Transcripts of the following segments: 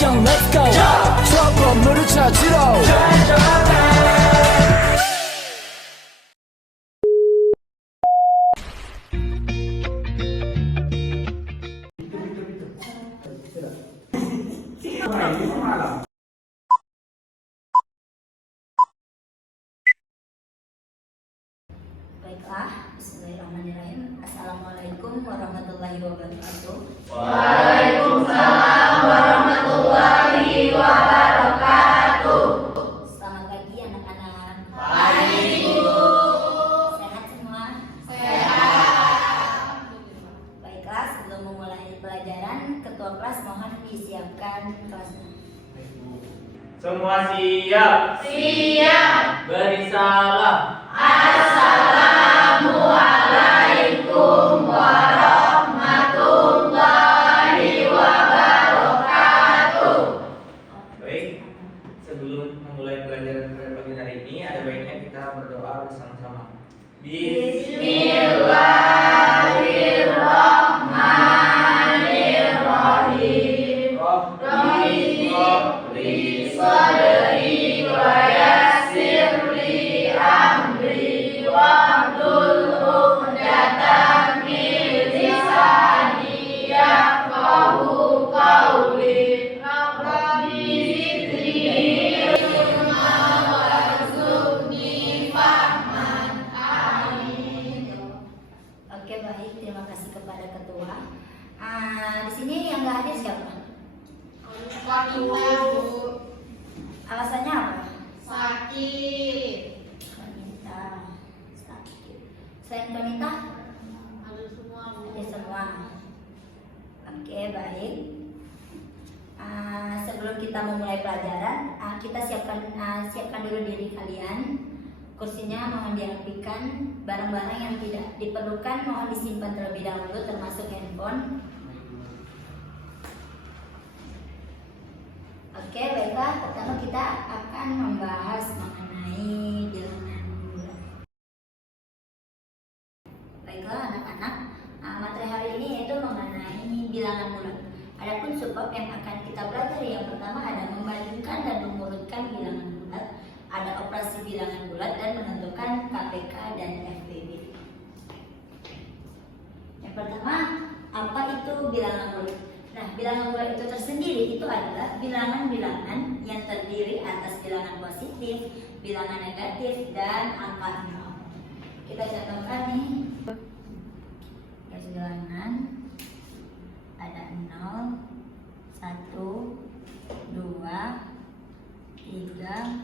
형 let's go 저 건물을 찾으러 Baiklah, bismillahirrahmanirrahim. Assalamualaikum warahmatullahi wabarakatuh. Waalaikumsalam warahmatullahi wabarakatuh. Selamat pagi anak-anak. Pagi, Bu. Sehat semua? Sehat. Baiklah, sebelum memulai pelajaran, ketua kelas mohon disiapkan kelasnya. Semua siap. Siap. Beri salam. Assalamualaikum warahmatullahi wabarakatuh. Baik, sebelum memulai pelajaran pada pagi hari ini, ada baiknya kita berdoa bersama-sama. Bismillahirrahmanirrahim. Rabbi shrahli sadri wa yassir li amri wahlul 'uqdatam min lisani yafqahu qawli. Rabbi zidni ilma warzuqni fahman. Amin. Oke, baik. Terima kasih kepada ketua. Di sini yang nggak hadir siapa? Alasannya apa? Sakit. Wanita sakit. Selain wanita, Ada semua, Bu. ada semua. Oke, baik. Sebelum kita memulai pelajaran, kita siapkan dulu diri kalian. Kursinya mohon dirapikan. Barang-barang yang tidak diperlukan mohon disimpan terlebih dahulu, termasuk handphone. Oke, baiklah. Pertama kita akan membahas mengenai bilangan bulat. Baiklah anak-anak, materi hari ini yaitu mengenai bilangan bulat. Adapun subbab yang akan kita pelajari yang pertama ada membandingkan dan mengurutkan bilangan bulat, ada operasi bilangan bulat dan menentukan KPK dan FBB. Yang pertama, apa itu bilangan bulat? Nah, bilangan bulat itu tersendiri itu adalah bilangan-bilangan yang terdiri atas bilangan positif, bilangan negatif, dan angka nol. Kita contohkan nih. Garis bilangan ada 0, 1, 2, 3,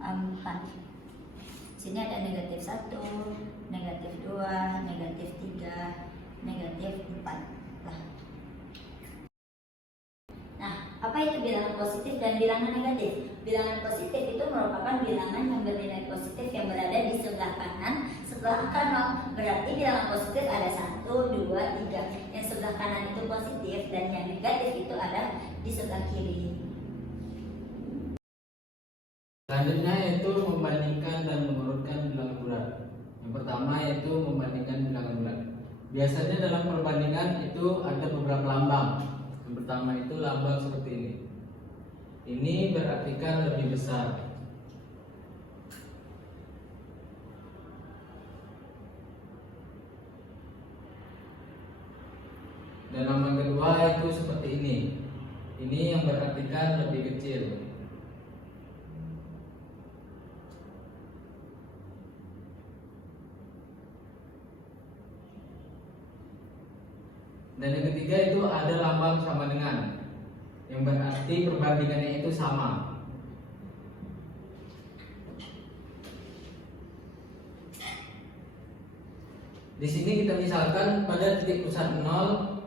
4. Sini ada negatif 1, negatif 2, negatif 3, negatif 4. Nah, apa itu bilangan positif dan bilangan negatif? Bilangan positif itu merupakan bilangan yang bernilai positif yang berada di sebelah kanan setelah angka 0. Berarti bilangan positif ada 1, 2, 3. Yang sebelah kanan itu positif dan yang negatif itu ada di sebelah kiri. Selanjutnya yaitu membandingkan dan mengurutkan bilangan bulat. Yang pertama yaitu membandingkan bilangan bulat. Biasanya dalam perbandingan itu ada beberapa lambang. Yang pertama itu lambang seperti ini. Ini berartikan lebih besar. Dan lambang kedua itu seperti ini. Ini yang berartikan lebih kecil. Dan yang ketiga itu ada lambang sama dengan, yang berarti perbandingannya itu sama. Di sini kita misalkan pada titik pusat 0,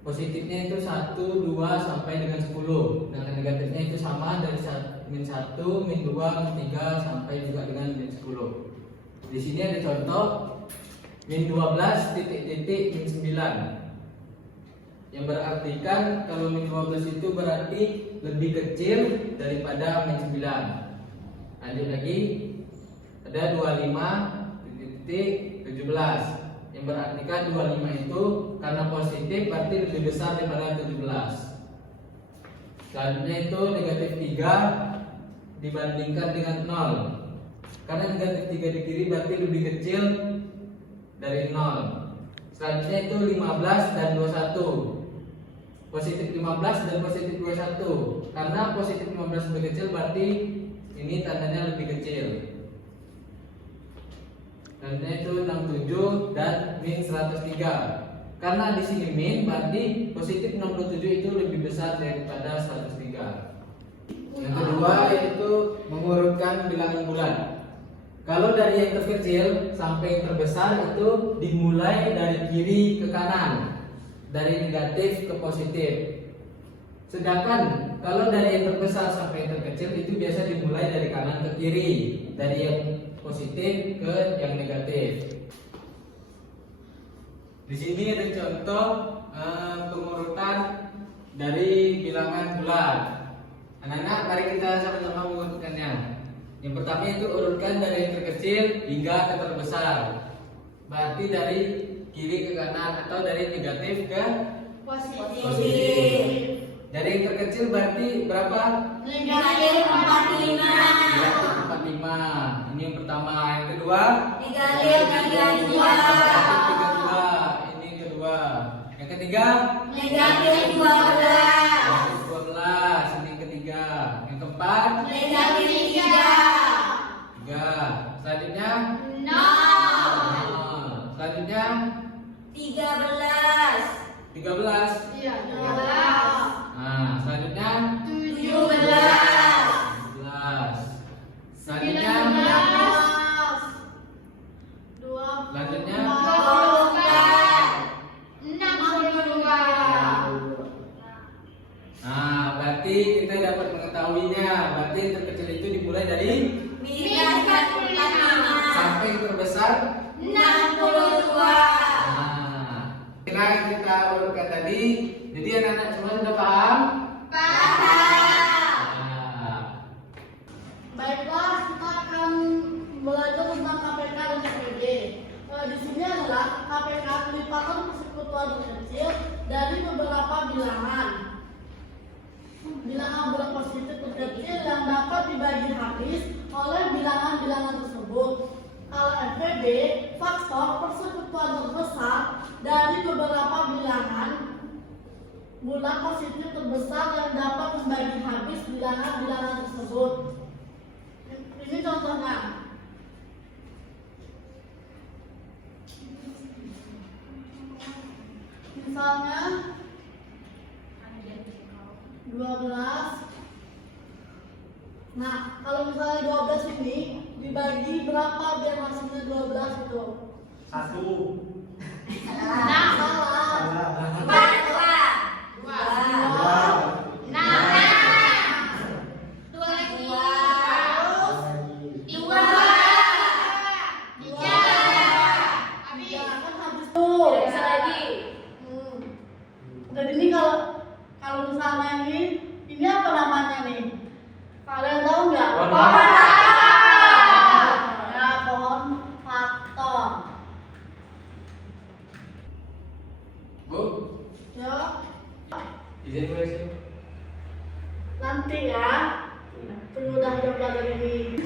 positifnya itu 1, 2 sampai dengan 10. Dan negatifnya itu sama dari min 1, min 2, min 3 sampai juga dengan min 10. Di sini ada contoh min 12 titik-titik min 9. Yang berartikan kalau min 12 itu berarti lebih kecil daripada min 9. Lanjut lagi, ada 25 titik 17. Yang berartikan 25 itu karena positif berarti lebih besar daripada 17. Selanjutnya itu negatif 3 dibandingkan dengan 0. Karena negatif 3 di kiri berarti lebih kecil dari 0. Selanjutnya itu 15 dan 21. Positif 15 dan positif 21. Karena positif 15 lebih kecil berarti ini tandanya lebih kecil. Selanjutnya itu 67 dan min 103. Karena di sini min berarti positif 67 itu lebih besar daripada 103. Yang kedua yaitu mengurutkan bilangan bulan. Kalau dari yang terkecil sampai yang terbesar itu dimulai dari kiri ke kanan, dari negatif ke positif. Sedangkan kalau dari yang terbesar sampai yang terkecil itu biasa dimulai dari kanan ke kiri, dari yang positif ke yang negatif. Di sini ada contoh pengurutan dari bilangan bulan. Anak-anak, mari kita sama-sama mengurutkannya. Yang pertama itu urutkan dari yang terkecil hingga ke terbesar. Berarti dari kiri ke kanan atau dari negatif ke Positif. Dari yang terkecil berarti berapa? Negatif 45. Negatif 45. Ini yang pertama. Yang kedua? Negatif 32. Negatif 32. Ini yang kedua. Yang ketiga? Negatif 12. Negatif 12. Ini yang ketiga. Yang keempat? Negatif 3. Selanjutnya? 0. Selanjutnya? 13. 13. Iya, 12. Nah, selanjutnya? 17. 11. Selanjutnya? 19. Selanjutnya? 62. Nah, berarti kita dapat mengetahuinya. Berarti yang terkecil itu dimulai dari Minus 45. sampai yang terbesar. 62. Nah, setelah kita urutkan tadi, jadi anak-anak semua sudah paham? Paham. Nah, Baiklah, kita akan belajar tentang KPK dan KPD. Di sini adalah KPK kelipatan persekutuan kecil dari beberapa bilangan. Bilangan bulan positif terkecil yang dapat dibagi habis oleh bilangan-bilangan tersebut. Kalau FPB, faktor persekutuan terbesar dari beberapa bilangan bulan positif terbesar yang dapat membagi habis bilangan-bilangan tersebut. Ini contohnya. Misalnya 12. Nah, kalau misalnya 12 ini dibagi berapa biar hasilnya 12 itu? 1. Salah. Dan ini kalau misalnya ini apa namanya nih? Kalian tahu nggak? Pohon Ya, pohon faktor. Bu, Ya, izin boleh sih? nanti ya. Udah belajar ini.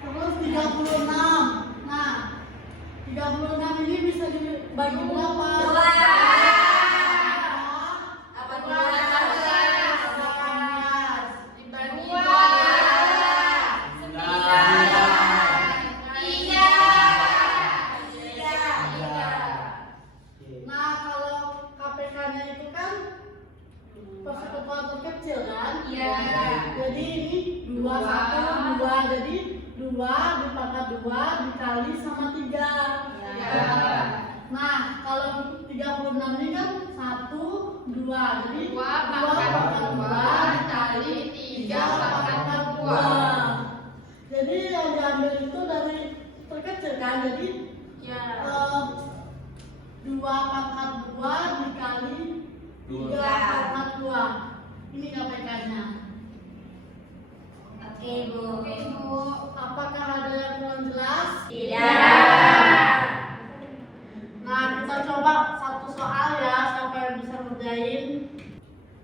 Terus 36. Nah, 36 ini bisa dibagi berapa? Apa Nah, kalau KPK-nya itu kan persekutuan terkecil kan? Iya. Jadi ini 2, 1, 2. Jadi 2 dipangkat 2 dikali sama 3. Iya. Nah, kalau 36 ini kan 1, 2. Jadi 2 pangkat 2 dikali 3 pangkat 2. Jadi yang diambil itu dari terkecil kan? Jadi Ya. 2 pangkat 2 dikali 3 pangkat 2. Ini KPK-nya. Oke, Bu. Apakah ada yang kurang jelas? Tidak. Nah, kita coba satu soal ya, siapa yang bisa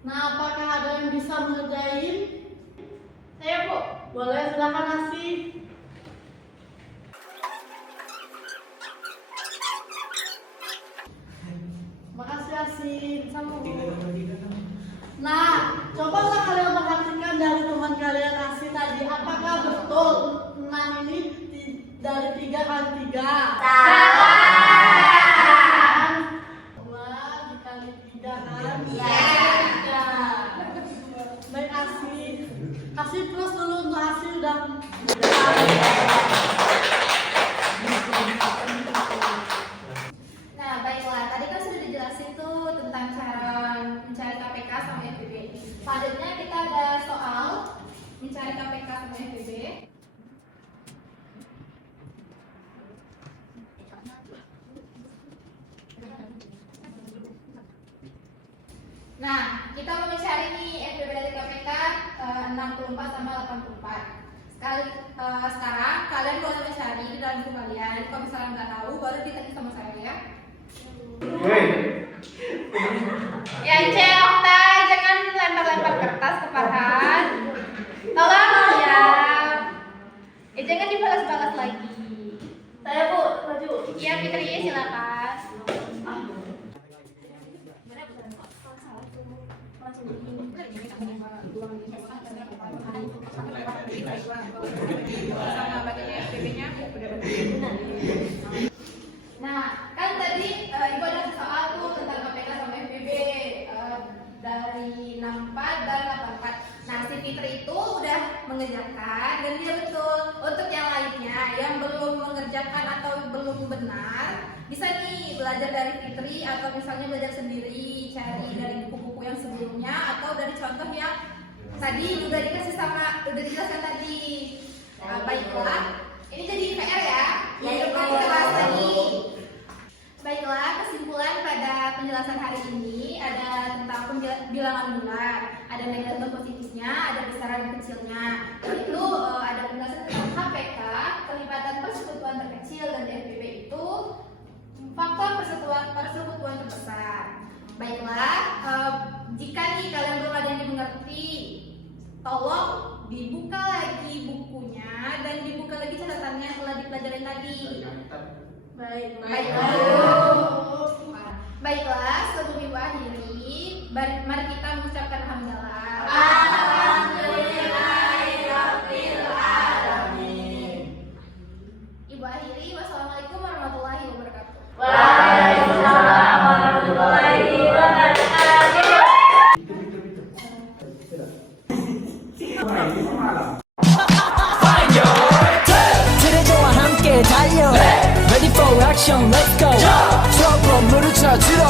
Nah, apakah ada yang bisa mengerjain? Saya Bu. Boleh, silakan Nasi. Makasih Asin. Nah, cobalah kalian perhatikan dari teman kalian Asin tadi. Apakah betul 6 ini dari 3 kali 3? Wah, dikali 3 kan? Iya. Baik Asin. Kasih plus dulu untuk Asin udah. Nah, baiklah. Tadi kan sudah dijelasin tuh tentang cara mencari KPK sama FBB. Selanjutnya kita ada soal mencari KPK sama FBB. Nah, kita mau mencari nih FBB dari KPK 64 sama 84. Sekarang kalian boleh mencari di dalam buku kalian. Kalau misalnya nggak tahu, baru ditanya sama saya ya. Woi, Ya, Cek Okta, jangan lempar-lempar kertas ke Farhan. Tolong ya. Jangan dibalas-balas lagi. Saya Bu, maju. Iya, Fitri, silakan. Nah, kan tadi Ibu ada soal tuh tentang KPK sama FBB dari 64 dan 84. Nah, si Fitri itu udah mengerjakan dan dia betul. Untuk yang lainnya yang belum mengerjakan atau belum benar, bisa nih belajar dari Fitri atau misalnya belajar sendiri, cari dari buku-buku yang sebelumnya atau dari contoh yang tadi udah dikasih sama, udah dijelaskan tadi. Baiklah, ini jadi PR ya. Ya, Yang Ibu. kita bahas tadi. Baiklah, kesimpulan pada penjelasan hari ini ada tentang bilangan bulat, ada negatif positifnya, ada besaran kecilnya. Itu ada penjelasan tentang KPK, kelipatan persekutuan terkecil, dan FBB itu faktor persekutuan terbesar. Baiklah, jika nih kalian belum ada yang dimengerti, tolong dibuka lagi bukunya dan dibuka lagi catatannya setelah dipelajarin tadi. Baiklah, sebelum Ibu akhiri, mari kita mengucapkan hamdalah. Ibu akhiri, wassalamualaikum warahmatullahi wabarakatuh. Waalaikumsalam warahmatullahi wabarakatuh. 트레저와 함께 달려 Ready for action, let's go 트럭으로 물을 찾으러